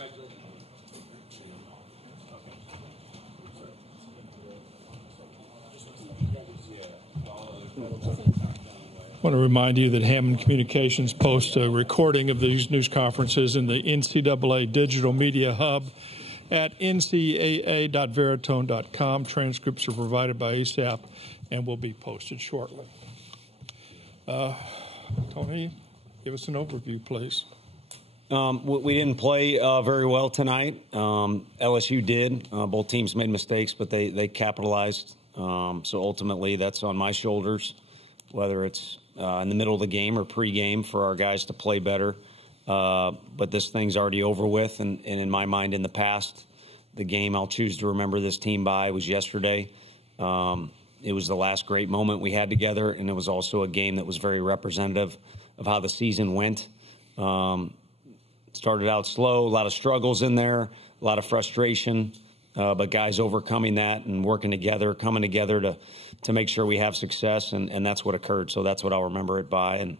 I want to remind you that Hammond Communications posts a recording of these news conferences in the NCAA Digital Media Hub at ncaa.veritone.com. Transcripts are provided by ASAP and will be posted shortly. Tony, give us an overview, please. We didn't play very well tonight. LSU did. Both teams made mistakes, but they capitalized. So ultimately, that's on my shoulders, whether it's in the middle of the game or pregame for our guys to play better. But this thing's already over with, and in my mind, in the past, the game I'll choose to remember this team by was yesterday. It was the last great moment we had together, and it was also a game that was very representative of how the season went. Started out slow, a lot of struggles in there, a lot of frustration, but guys overcoming that and working together, coming together to make sure we have success, and that's what occurred. So that's what I'll remember it by. And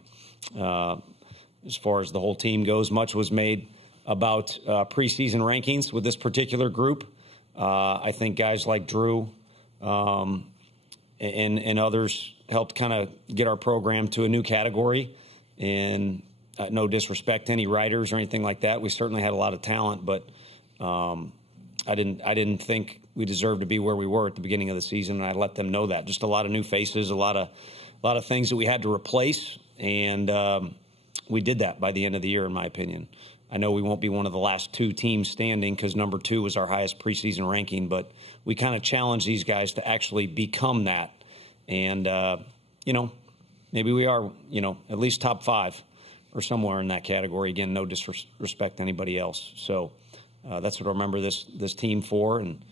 as far as the whole team goes, much was made about preseason rankings with this particular group. I think guys like Drew and others helped kind of get our program to a new category. And no disrespect to any writers or anything like that. We certainly had a lot of talent, but I didn't think we deserved to be where we were at the beginning of the season, and I let them know that. Just a lot of new faces, a lot of things that we had to replace, and we did that by the end of the year, in my opinion. I know we won't be one of the last two teams standing because number 2 was our highest preseason ranking, but we kind of challenged these guys to actually become that. And, maybe we are, at least top 5 or somewhere in that category. Again, no disrespect to anybody else. So that's what I remember this team for. And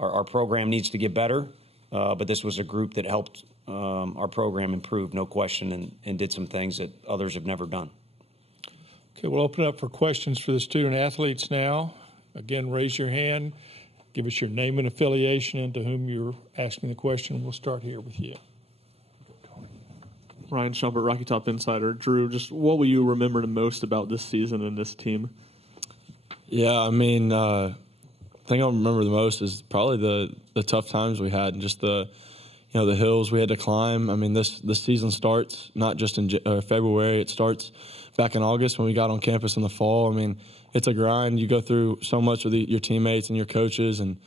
our program needs to get better, but this was a group that helped our program improve, no question, and did some things that others have never done. Okay, we'll open up for questions for the student athletes now. Again, raise your hand. Give us your name and affiliation and to whom you're asking the question. We'll start here with you. Ryan Schumpert, Rocky Top Insider. Drew, just what will you remember the most about this season and this team? Yeah, I mean, the thing I remember the most is probably the tough times we had and just the hills we had to climb. I mean, this season starts not just in February. It starts back in August when we got on campus in the fall. I mean, it's a grind. You go through so much with your teammates and your coaches, and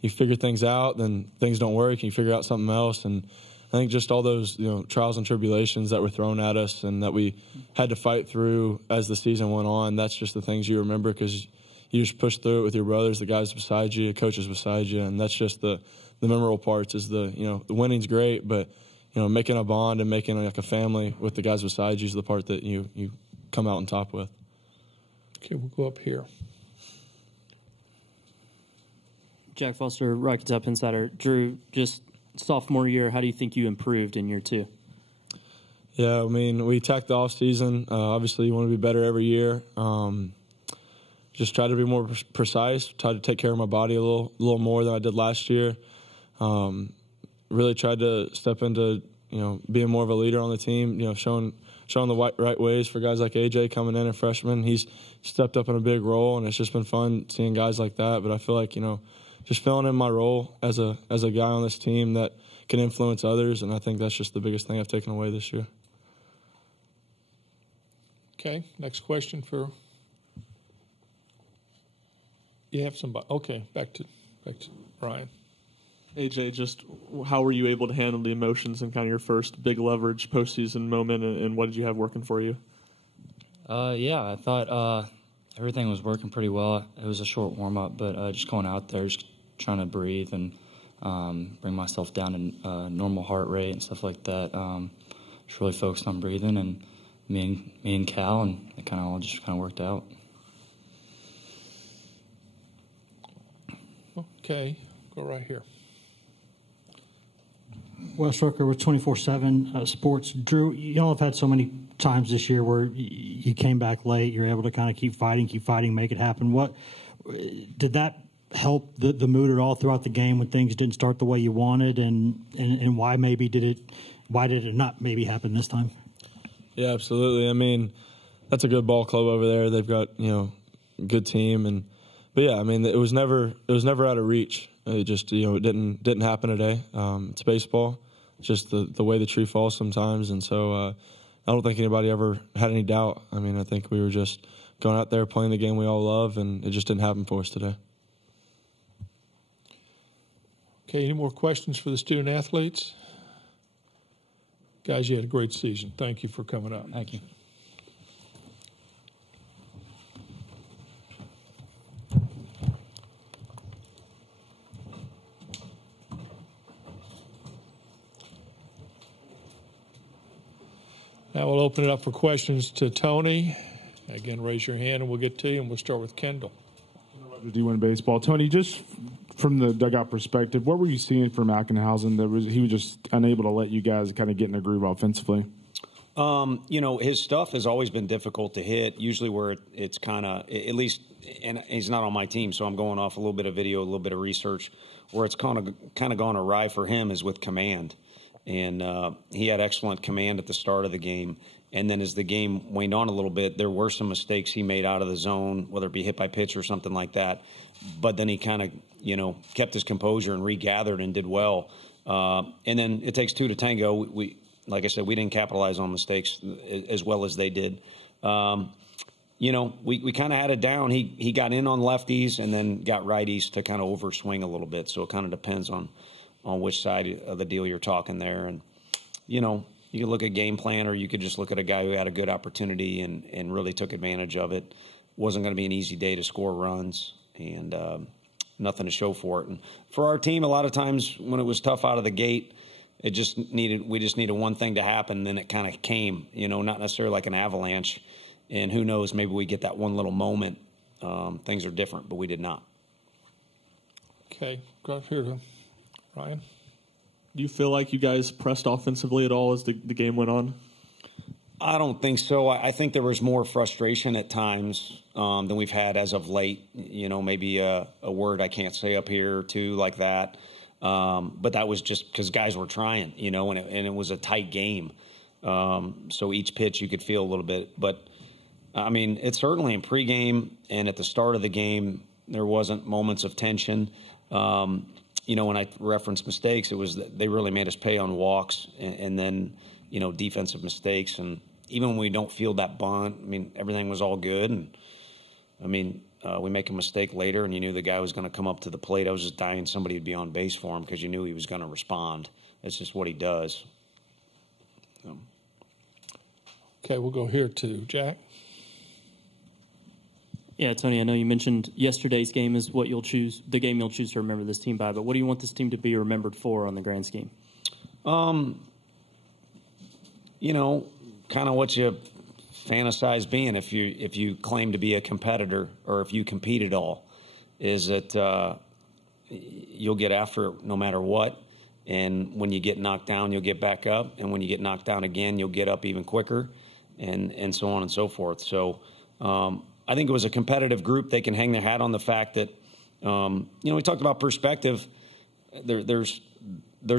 you figure things out, then things don't work, and you figure out something else. And I think just all those trials and tribulations that were thrown at us and that we had to fight through as the season went on, that's just the things you remember because you just push through it with your brothers, the guys beside you, the coaches beside you, and that's just the memorable parts is the winning's great, but making a bond and making like a family with the guys beside you is the part that you come out on top with. Okay, we'll go up here. Jack Foster, Rocky Top Insider. Drew, just sophomore year, how do you think you improved in year 2? Yeah, I mean, we attacked the off season. Obviously, you want to be better every year. Just try to be more precise. Try to take care of my body a little more than I did last year. Really tried to step into being more of a leader on the team. Showing the right ways for guys like AJ coming in, a freshman. He's stepped up in a big role, and it's just been fun seeing guys like that. But I feel like just filling in my role as a guy on this team that can influence others, and I think that's just the biggest thing I've taken away this year. Okay, next question for you have somebody. Okay, back to Ryan. AJ, just how were you able to handle the emotions and kind of your first big leverage postseason moment, and what did you have working for you? Yeah, I thought everything was working pretty well. It was a short warm-up, but just going out there, just trying to breathe and bring myself down to normal heart rate and stuff like that. Just really focused on breathing, and me and Cal, and it kind of all just worked out. Okay, go right here. Wes Rucker with 24/7 Sports. Drew, you all have had so many times this year where you came back late. You're able to kind of keep fighting, make it happen. What did that help the mood at all throughout the game when things didn't start the way you wanted, and why did it not maybe happen this time? Yeah, absolutely. I mean, that's a good ball club over there. They've got good team, and yeah, I mean, it was never out of reach. It just, it didn't happen today. It's baseball, just the way the tree falls sometimes, and so I don't think anybody ever had any doubt. I mean, I think we were just going out there playing the game we all love, and it just didn't happen for us today. Okay, any more questions for the student athletes? Guys, you had a great season. Thank you for coming up. Thank you. Now we'll open it up for questions to Tony. Again, raise your hand and we'll get to you, and we'll start with Kendall. D1 baseball. Tony, just from the dugout perspective, what were you seeing from Ackenhausen that he was just unable to let you guys kind of get in a groove offensively? His stuff has always been difficult to hit, usually where it's kind of, at least, and he's not on my team, so I'm going off a little bit of video, a little bit of research, where it's kind of gone awry for him is with command. And he had excellent command at the start of the game. And then as the game waned on a little bit, there were some mistakes he made out of the zone, whether it be hit by pitch or something like that. But then he kind of, kept his composure and regathered and did well. And then it takes two to tango. We like I said, we didn't capitalize on mistakes as well as they did. We kind of had it down. He got in on lefties and then got righties to kind of overswing a little bit. So it kind of depends on which side of the deal you're talking there. And, you could look at game plan, or you could just look at a guy who had a good opportunity and really took advantage of it. Wasn't going to be an easy day to score runs, and nothing to show for it. And for our team, a lot of times when it was tough out of the gate, we just needed one thing to happen, then it kind of came, not necessarily like an avalanche. And who knows, maybe we get that one little moment. Things are different, but we did not. Okay, go up here to Ryan. Do you feel like you guys pressed offensively at all as the game went on? I don't think so. I think there was more frustration at times than we've had as of late. Maybe a word I can't say up here or two like that. But that was just because guys were trying, and it was a tight game. So each pitch you could feel a little bit. But, I mean, it's certainly in pregame and at the start of the game, there wasn't moments of tension. When I referenced mistakes, it was that they really made us pay on walks and then, defensive mistakes. And even when we don't feel that bunt, I mean, everything was all good. And, we make a mistake later and you knew the guy was going to come up to the plate. I was just dying somebody would be on base for him because you knew he was going to respond. That's just what he does. Okay, we'll go here to Jack. Yeah, Tony, I know you mentioned yesterday's game is the game you'll choose to remember this team by, but what do you want this team to be remembered for on the grand scheme? Kind of what you fantasize being if you claim to be a competitor or if you compete at all, is that you'll get after it no matter what. And when you get knocked down, you'll get back up. And when you get knocked down again, you'll get up even quicker and so on and so forth. So, I think it was a competitive group. They can hang their hat on the fact that, we talked about perspective. There's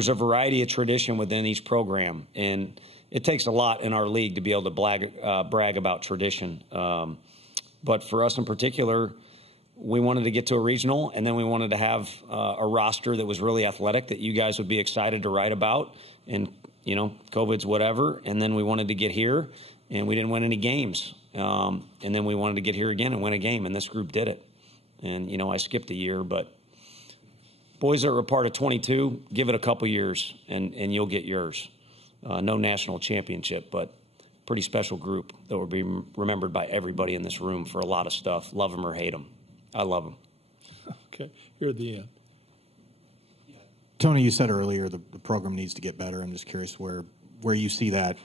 a variety of tradition within each program, and it takes a lot in our league to be able to brag about tradition. But for us in particular, we wanted to get to a regional, and then we wanted to have a roster that was really athletic that you guys would be excited to write about. And, COVID's whatever. And then we wanted to get here, and we didn't win any games. And then we wanted to get here again and win a game, and this group did it. And, I skipped a year, but boys that were a part of 22, give it a couple years, and you'll get yours. No national championship, but pretty special group that will be remembered by everybody in this room for a lot of stuff. Love them or hate them. I love them. Okay, here at the end. Tony, you said earlier the program needs to get better. I'm just curious where you see that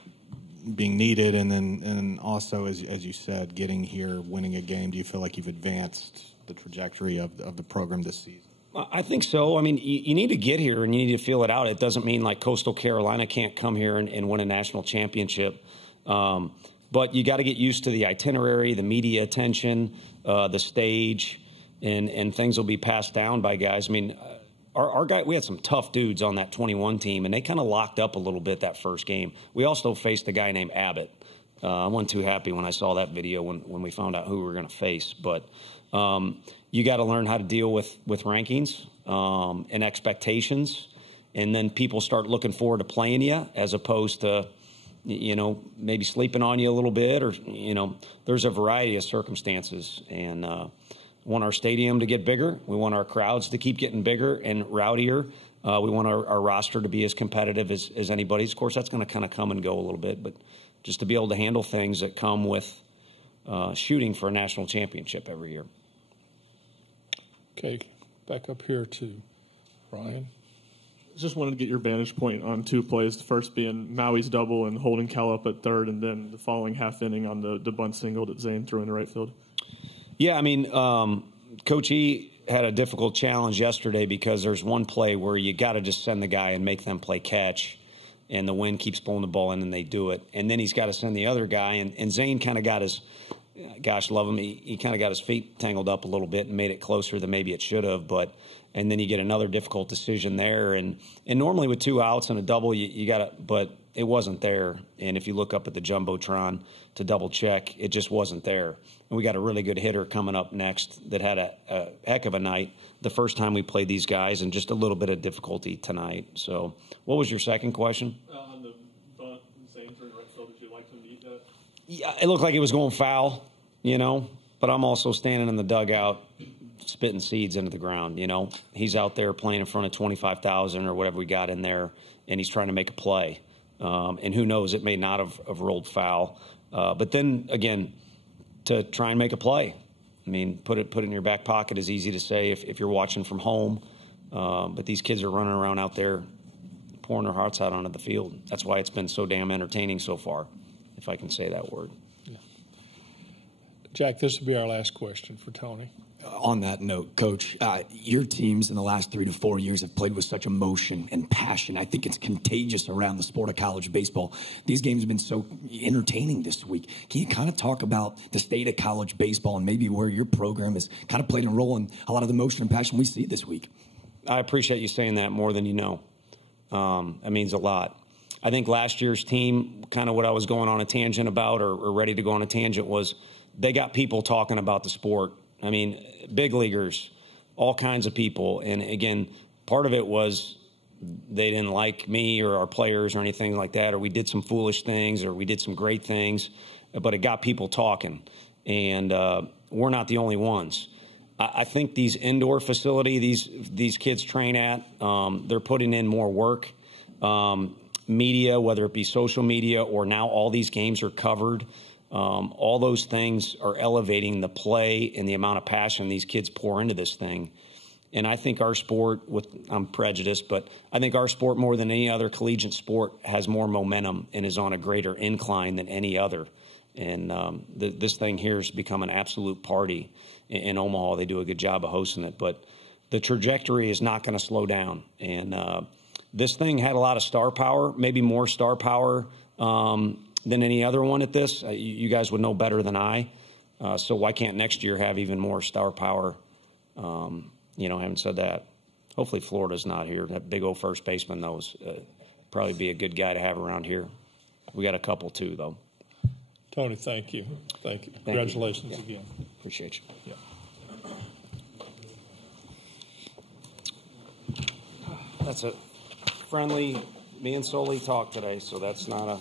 being needed, and also, as you said, getting here, winning a game. Do you feel like you've advanced the trajectory of the program this season? I think so. I mean, you need to get here and you need to feel it out. It doesn't mean like Coastal Carolina can't come here and win a national championship. But you got to get used to the itinerary, the media attention, the stage, and things will be passed down by guys. I mean, our guy, we had some tough dudes on that 21 team, and they kind of locked up a little bit that first game. We also faced a guy named Abbott, I wasn't too happy when I saw that video when we found out who we were going to face. But you got to learn how to deal with rankings and expectations, and then people start looking forward to playing you as opposed to, maybe sleeping on you a little bit, or, there's a variety of circumstances. And we want our stadium to get bigger. We want our crowds to keep getting bigger and rowdier. We want our roster to be as competitive as anybody's. Of course, that's going to kind of come and go a little bit, but just to be able to handle things that come with shooting for a national championship every year. Okay, back up here to Ryan. Just wanted to get your vantage point on two plays. The first being Maui's double and holding Cal up at third, and then the following half inning on the bunt single that Zane threw in the right field. Yeah, I mean, Coach E had a difficult challenge yesterday because there's one play where you got to just send the guy and make them play catch, and the wind keeps pulling the ball in and they do it. And then he's got to send the other guy, and Zane kind of got his, gosh, love him, he kind of got his feet tangled up a little bit and made it closer than maybe it should have. And then you get another difficult decision there. And normally with 2 outs and a double, you got to, but it wasn't there. And if you look up at the Jumbotron to double check, it just wasn't there. And we got a really good hitter coming up next that had a heck of a night the first time we played these guys, and just a little bit of difficulty tonight. So what was your second question? On the bunt, Zane threw in the right field, did you like him to eat that? Yeah, it looked like it was going foul, but I'm also standing in the dugout spitting seeds into the ground. He's out there playing in front of 25,000 or whatever we got in there, and he's trying to make a play. And who knows, it may not have rolled foul. But then, again, to try and make a play. I mean, put it in your back pocket is easy to say if you're watching from home. But these kids are running around out there pouring their hearts out onto the field. That's why it's been so damn entertaining so far, if I can say that word. Yeah. Jack, this will be our last question for Tony. On that note, Coach, your teams in the last 3 to 4 years have played with such emotion and passion. I think it's contagious around the sport of college baseball. These games have been so entertaining this week. Can you kind of talk about the state of college baseball and maybe where your program has kind of played a role in a lot of the emotion and passion we see this week? I appreciate you saying that more than you know. That means a lot. I think last year's team, kind of what I was going on a tangent about or ready to go on a tangent was they got people talking about the sport. I mean, big leaguers, all kinds of people. And, again, part of it was they didn't like me or our players or anything like that, or we did some foolish things or we did some great things, but it got people talking. And we're not the only ones. I think these indoor facilities these kids train at, they're putting in more work. Media, whether it be social media or now all these games are covered. All those things are elevating the play and the amount of passion these kids pour into this thing. And I think our sport, I'm prejudiced, but I think our sport more than any other collegiate sport has more momentum and is on a greater incline than any other. And this thing here has become an absolute party in Omaha. They do a good job of hosting it, but the trajectory is not going to slow down. And this thing had a lot of star power, maybe more star power than any other one at this. You guys would know better than I. So why can't next year have even more star power? Having said that, hopefully Florida's not here. That big old first baseman, though, is probably be a good guy to have around here. We got a couple, too, though. Tony, thank you. Thank you. Congratulations again. Appreciate you. Yeah. That's a friendly me and Sully talk today, so that's not a